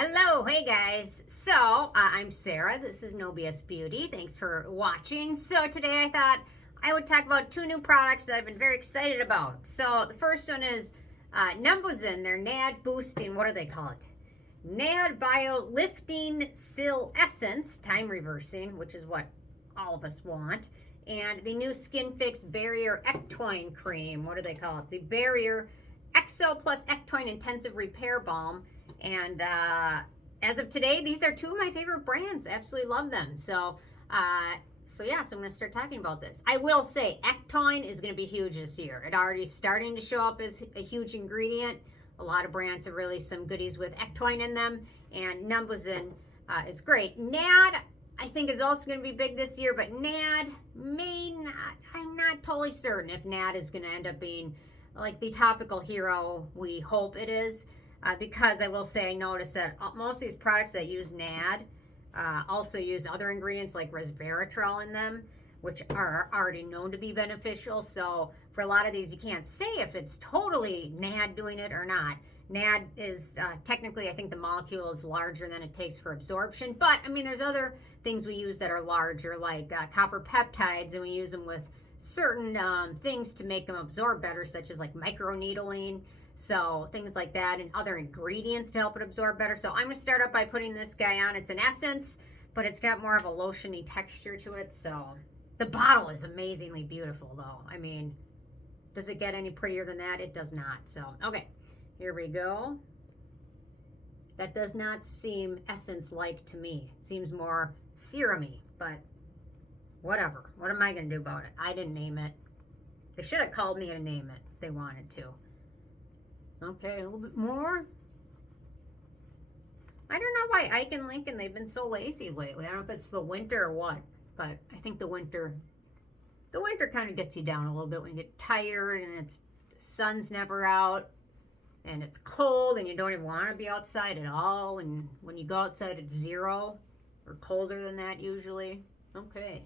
Hello, hey guys. So, I'm Sarah. This is No BS Beauty. Thanks for watching. So, today I thought I would talk about two new products that I've been very excited about. So, the first one is Numbuzin, their NAD boosting, what do they call it? NAD Bio Lifting-sil Essence, time reversing, which is what all of us want. And the new Skinfix Barrier Ectoin Cream, what do they call it? The Barrier Exo plus Ectoin Intensive Repair Balm. And as of today, these are two of my favorite brands. Absolutely love them. So I'm going to start talking about this. I will say Ectoin is going to be huge this year. It already starting to show up as a huge ingredient. A lot of brands have released some goodies with Ectoin in them, and Numbuzin is great. NAD, I think, is also going to be big this year, but NAD may not. I'm not totally certain if NAD is going to end up being like the topical hero we hope it is. Because I will say, I noticed that most of these products that use NAD also use other ingredients like resveratrol in them, which are already known to be beneficial. So for a lot of these, you can't say if it's totally NAD doing it or not. NAD is technically, I think the molecule is larger than it takes for absorption. But, I mean, there's other things we use that are larger, like copper peptides, and we use them with certain things to make them absorb better, such as like microneedling. So things like that, and other ingredients to help it absorb better. So I'm going to start up by putting this guy on. It's an essence, but it's got more of a lotiony texture to it. So the bottle is amazingly beautiful, though. I mean, does it get any prettier than that? It does not. So, okay, here we go. That does not seem essence-like to me. It seems more serum-y, but whatever. What am I going to do about it? I didn't name it. They should have called me to name it if they wanted to. Okay, a little bit more. I don't know why Ike and Lincoln, they've been so lazy lately. I don't know if it's the winter or what, but I think the winter kind of gets you down a little bit when you get tired and the sun's never out and it's cold and you don't even want to be outside at all. And when you go outside, it's 0 or colder than that usually. Okay.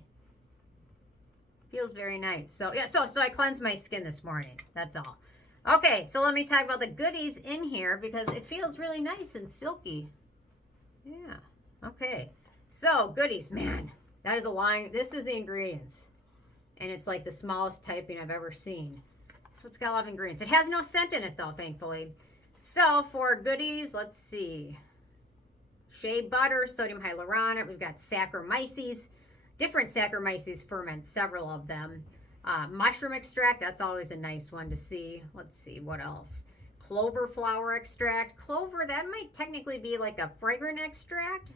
Feels very nice. So yeah, so I cleansed my skin this morning. That's all. Okay, so let me talk about the goodies in here because it feels really nice and silky. Yeah, okay. So, goodies, man, that is a line. This is the ingredients. And it's like the smallest typing I've ever seen. So it's got a lot of ingredients. It has no scent in it, though, thankfully. So, for goodies, let's see. Shea butter, sodium hyaluronate. We've got Saccharomyces. Different Saccharomyces ferments, several of them. Mushroom extract, that's always a nice one to see. Let's see, what else? Clover flower extract. Clover, that might technically be like a fragrant extract.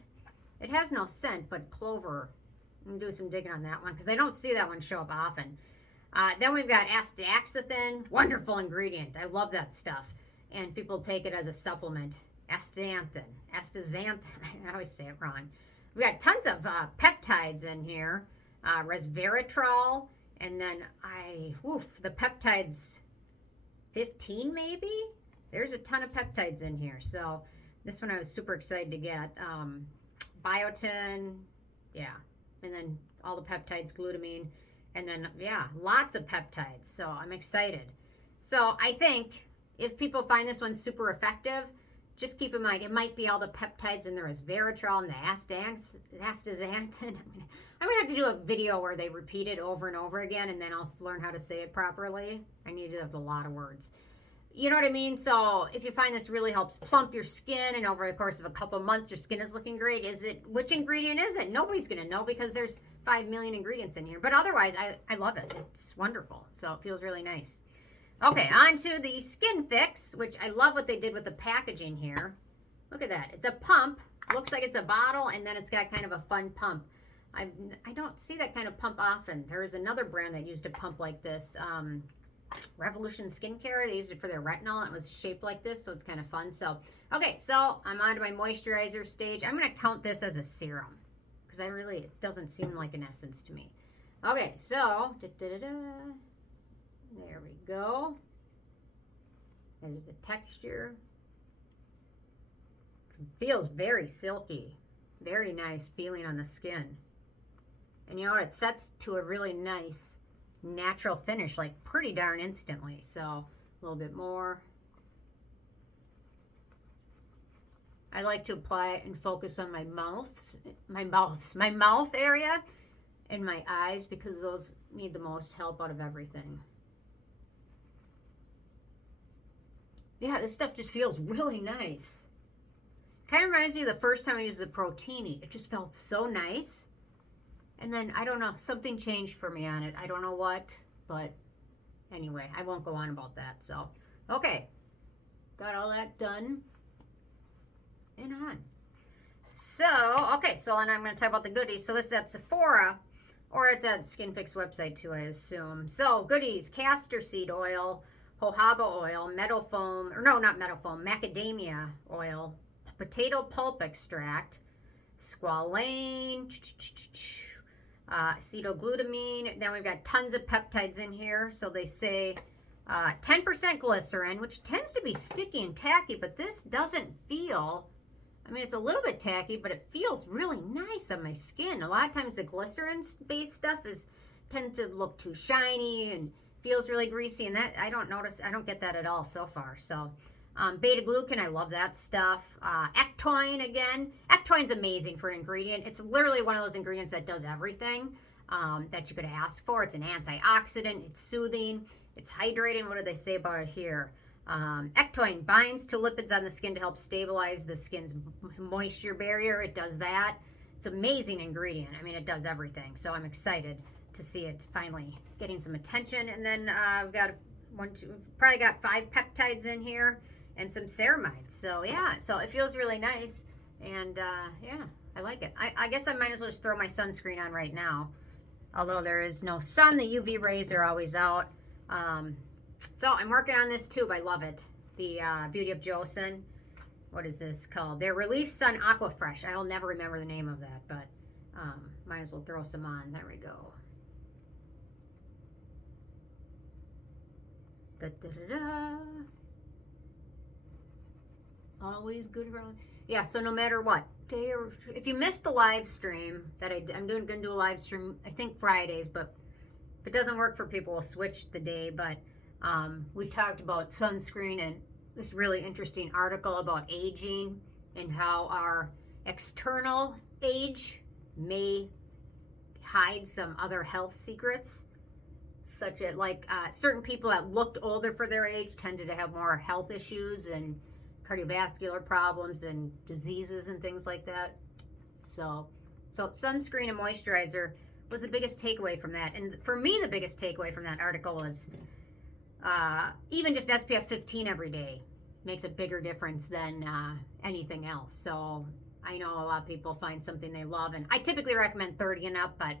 It has no scent, but clover. I'm going to do some digging on that one because I don't see that one show up often. Then we've got astaxanthin. Wonderful ingredient. I love that stuff. And people take it as a supplement. Astaxanthin. I always say it wrong. We've got tons of peptides in here. Resveratrol. And then the peptides, 15 maybe? There's a ton of peptides in here. So this one I was super excited to get. Biotin, yeah. And then all the peptides, glutamine. And then, yeah, lots of peptides. So I'm excited. So I think if people find this one super effective, just keep in mind, it might be all the peptides in the resveratrol and the astaxanthin. I'm going to have to do a video where they repeat it over and over again, and then I'll learn how to say it properly. I need to have a lot of words. You know what I mean? So if you find this really helps plump your skin, and over the course of a couple months, your skin is looking great, which ingredient is it? Nobody's going to know because there's 5 million ingredients in here. But otherwise, I love it. It's wonderful. So it feels really nice. Okay, on to the Skinfix, which I love what they did with the packaging here. Look at that. It's a pump. Looks like it's a bottle, and then it's got kind of a fun pump. I don't see that kind of pump often. There was another brand that used a pump like this. Revolution Skincare. They used it for their retinol, and it was shaped like this, so it's kind of fun. So, okay, so I'm on to my moisturizer stage. I'm going to count this as a serum because it doesn't seem like an essence to me. Okay, so, there we go. There's the texture. It feels very silky. Very nice feeling on the skin. And you know what? It sets to a really nice natural finish, like pretty darn instantly. So a little bit more. I like to apply it and focus on my mouth area and my eyes because those need the most help out of everything. Yeah, this stuff just feels really nice. Kind of reminds me of the first time I used the Protini. It just felt so nice. And then, I don't know, something changed for me on it. I don't know what, but anyway, I won't go on about that. So, okay. Got all that done and on. So, okay, so then I'm going to talk about the goodies. So this is at Sephora, or it's at Skinfix website too, I assume. So, goodies, castor seed oil, jojoba oil, meadow foam, or no, not meadow foam, macadamia oil, potato pulp extract, squalane, acetylglutamine. Then we've got tons of peptides in here. So they say 10% glycerin, which tends to be sticky and tacky, but this doesn't feel, I mean, it's a little bit tacky, but it feels really nice on my skin. A lot of times the glycerin-based stuff tends to look too shiny and feels really greasy, and that I don't get that at all so far. So beta-glucan, I love that stuff. Ectoin, again. Ectoin's amazing for an ingredient. It's literally one of those ingredients that does everything that you could ask for. It's an antioxidant. It's soothing. It's hydrating. What do they say about it here? Ectoin binds to lipids on the skin to help stabilize the skin's moisture barrier. It does that. It's an amazing ingredient. I mean, it does everything. So I'm excited to see it finally getting some attention. And then we've got probably got 5 peptides in here and some ceramides. So yeah, so it feels really nice. And yeah, I like it. I guess I might as well just throw my sunscreen on right now. Although there is no sun, the UV rays are always out. So I'm working on this tube. I love it. The Beauty of Joseon. What is this called? Their Relief Sun Aqua Fresh. I'll never remember the name of that, but might as well throw some on. There we go. Da, da, da, da. Always good around. Yeah, so no matter what day, or if you missed the live stream that I'm going to do a live stream, I think Fridays, but if it doesn't work for people, we'll switch the day. But we talked about sunscreen and this really interesting article about aging and how our external age may hide some other health secrets, such as like certain people that looked older for their age tended to have more health issues and cardiovascular problems and diseases and things like that. So sunscreen and moisturizer was the biggest takeaway from that. And for me, the biggest takeaway from that article was even just SPF 15 every day makes a bigger difference than anything else. So I know a lot of people find something they love, and I typically recommend 30 and up, but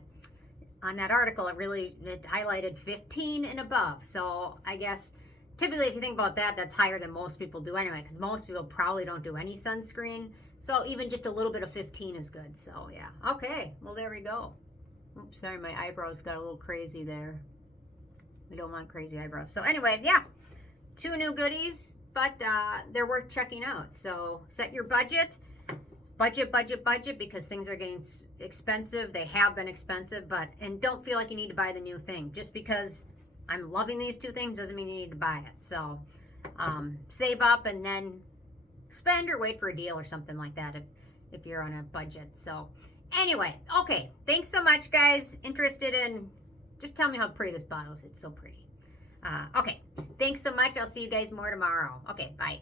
on that article, it highlighted 15 and above. So I guess typically if you think about that, that's higher than most people do anyway, because most people probably don't do any sunscreen. So even just a little bit of 15 is good. So yeah. Okay, well there we go. Oops, sorry, my eyebrows got a little crazy there. We don't want crazy eyebrows. So anyway, yeah, 2 new goodies, but they're worth checking out. So set your budget, because things are getting expensive. They have been expensive, and don't feel like you need to buy the new thing. Just because I'm loving these 2 things doesn't mean you need to buy it. So save up and then spend, or wait for a deal or something like that if you're on a budget. So anyway, okay, thanks so much, guys. Interested in, just tell me how pretty this bottle is. It's so pretty. Okay, thanks so much. I'll see you guys more tomorrow. Okay, bye.